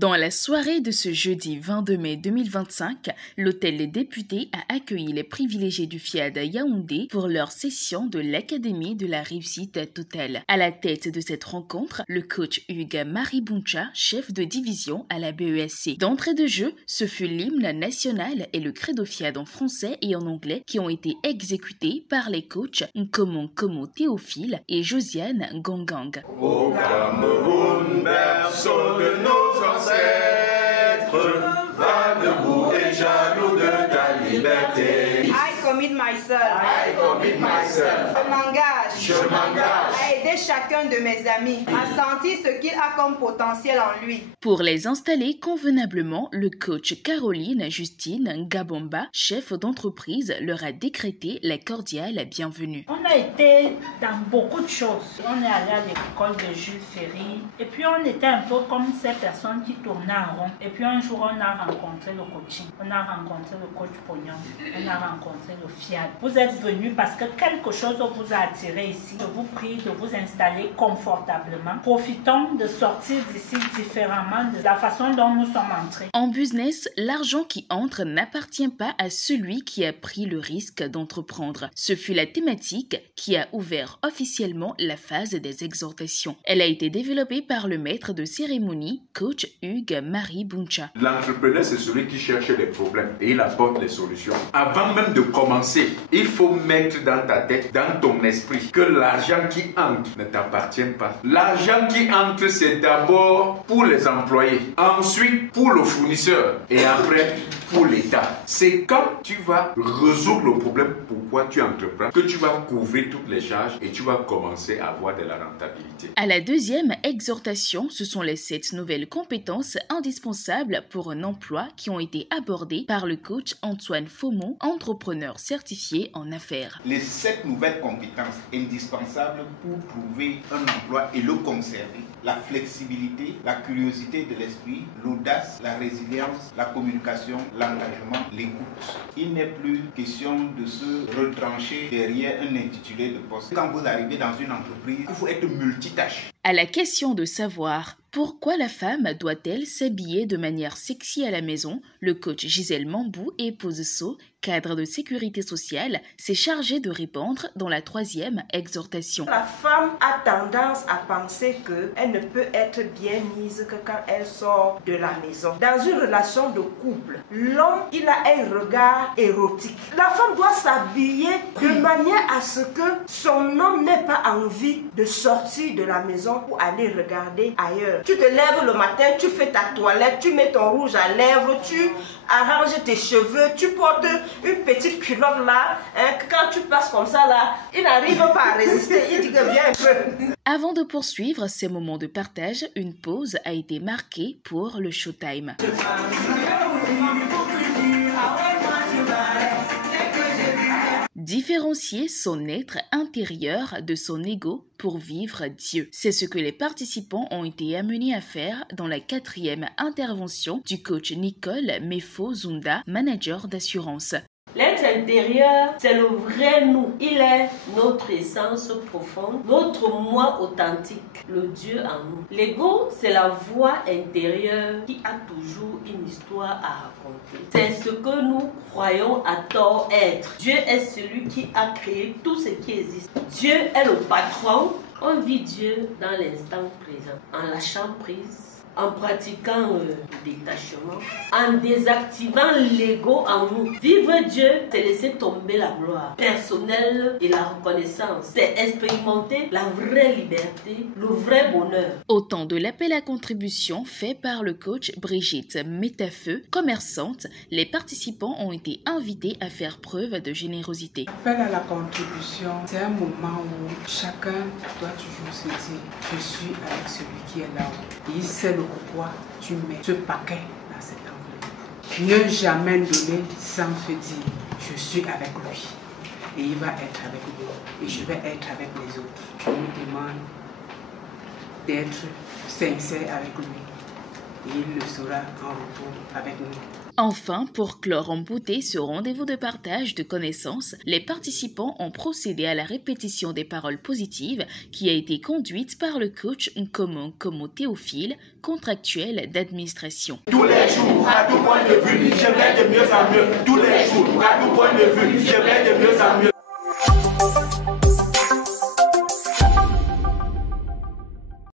Dans la soirée de ce jeudi 22 mai 2025, l'hôtel des députés a accueilli les privilégiés du FIAD Yaoundé pour leur session de l'Académie de la réussite totale. À la tête de cette rencontre, le coach Hugues Maribuncha, chef de division à la BESC. D'entrée de jeu, ce fut l'hymne national et le credo FIAD en français et en anglais qui ont été exécutés par les coachs Nkomo Théophile et Josiane Gongang. Au Cameroun, berceau de nos ancêtres, va debout et jaloux de ta liberté. I commit myself. I commit myself. Je m'engage à aider chacun de mes amis à sentir ce qu'il a comme potentiel en lui. Pour les installer convenablement, le coach Caroline Justine Gabomba, chef d'entreprise, leur a décrété la cordiale bienvenue. On a été dans beaucoup de choses. On est allé à l'école de Jules Ferry et puis on était un peu comme ces personnes qui tournaient en rond. Et puis un jour on a rencontré le coaching, on a rencontré le coach Pognon, on a rencontré le FIAD. Vous êtes venus parce que quelque chose vous a attiré ici. Je vous prie de vous installer confortablement. Profitons de sortir d'ici différemment de la façon dont nous sommes entrés. En business, l'argent qui entre n'appartient pas à celui qui a pris le risque d'entreprendre. Ce fut la thématique qui a ouvert officiellement la phase des exhortations. Elle a été développée par le maître de cérémonie, coach Hugues Maribuncha. L'entrepreneur, c'est celui qui cherche les problèmes et il apporte les solutions. Avant même de commencer, il faut mettre dans ta tête, dans ton esprit, que l'argent qui entre ne t'appartient pas. L'argent qui entre, c'est d'abord pour les employés, ensuite pour le fournisseur et après pour l'État. C'est quand tu vas résoudre le problème pourquoi tu entreprends que tu vas couvrir toutes les charges et tu vas commencer à avoir de la rentabilité. À la deuxième exhortation, ce sont les 7 nouvelles compétences indispensables pour un emploi qui ont été abordées par le coach Antoine Fomont, entrepreneur certifié en affaires. Les 7 nouvelles compétences indispensables pour trouver un emploi et le conserver. La flexibilité, la curiosité de l'esprit, l'audace, la résilience, la communication, l'engagement, l'écoute. Il n'est plus question de se retrancher derrière un intitulé de poste. Quand vous arrivez dans une entreprise, il faut être multitâche. À la question de savoir pourquoi la femme doit-elle s'habiller de manière sexy à la maison, le coach Gisèle Mambou, épouse So, cadre de sécurité sociale, s'est chargé de répondre dans la 3e exhortation. La femme a tendance à penser qu'elle ne peut être bien mise que quand elle sort de la maison. Dans une relation de couple, l'homme, il a un regard érotique. La femme doit s'habiller de manière à ce que son homme n'ait pas envie de sortir de la maison pour aller regarder ailleurs. Tu te lèves le matin, tu fais ta toilette, tu mets ton rouge à lèvres, tu arranges tes cheveux, tu portes une petite culotte là, quand tu passes comme ça là, il n'arrive pas à résister, il dit que viens un peu. Avant de poursuivre ces moments de partage, une pause a été marquée pour le showtime. Différencier son être intérieur de son ego pour vivre Dieu. C'est ce que les participants ont été amenés à faire dans la 4e intervention du coach Nicole Mefo-Zunda, manager d'assurance. L'être intérieur, c'est le vrai nous. Il est notre essence profonde, notre moi authentique, le Dieu en nous. L'ego, c'est la voix intérieure qui a toujours une histoire à raconter. C'est ce que nous croyons à tort être. Dieu est celui qui a créé tout ce qui existe. Dieu est le patron. On vit Dieu dans l'instant présent, en lâchant prise, en pratiquant le détachement, en désactivant l'ego en nous. Vivre Dieu, c'est laisser tomber la gloire personnelle et la reconnaissance. C'est expérimenter la vraie liberté, le vrai bonheur. Autant de l'appel à contribution fait par le coach Brigitte Métafeu, commerçante, les participants ont été invités à faire preuve de générosité. L'appel à la contribution, c'est un moment où chacun doit toujours se dire « Je suis avec celui qui est là-haut ». Il sait le pourquoi tu mets ce paquet dans cette enveloppe. Ne jamais donner sans te dire « Je suis avec lui ». Et il va être avec nous. Et je vais être avec les autres. Je lui demande d'être sincère avec lui. et il le sera en retour avec nous. Enfin, pour clore en beauté ce rendez-vous de partage de connaissances, les participants ont procédé à la répétition des paroles positives qui a été conduite par le coach Nkomo Théophile, contractuel d'administration. Tous les jours, à tout point de vue, je vais de mieux en mieux. Tous les jours, à tout point de vue, je vais de mieux en mieux.